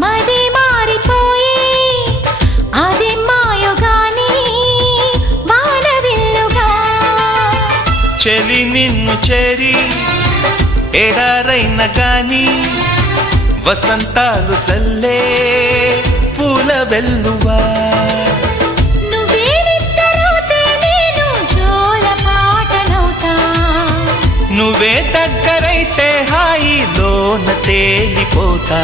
మది మారిపోయే అది మాయుగాని వానవిల్లుగా చెలి నిన్ను చేరి ఎడారైన గాని వసంతాలు చల్లే పూల వెల్లువా నువ్వే దగ్గరైతే హాయిలోన తేలిపోతా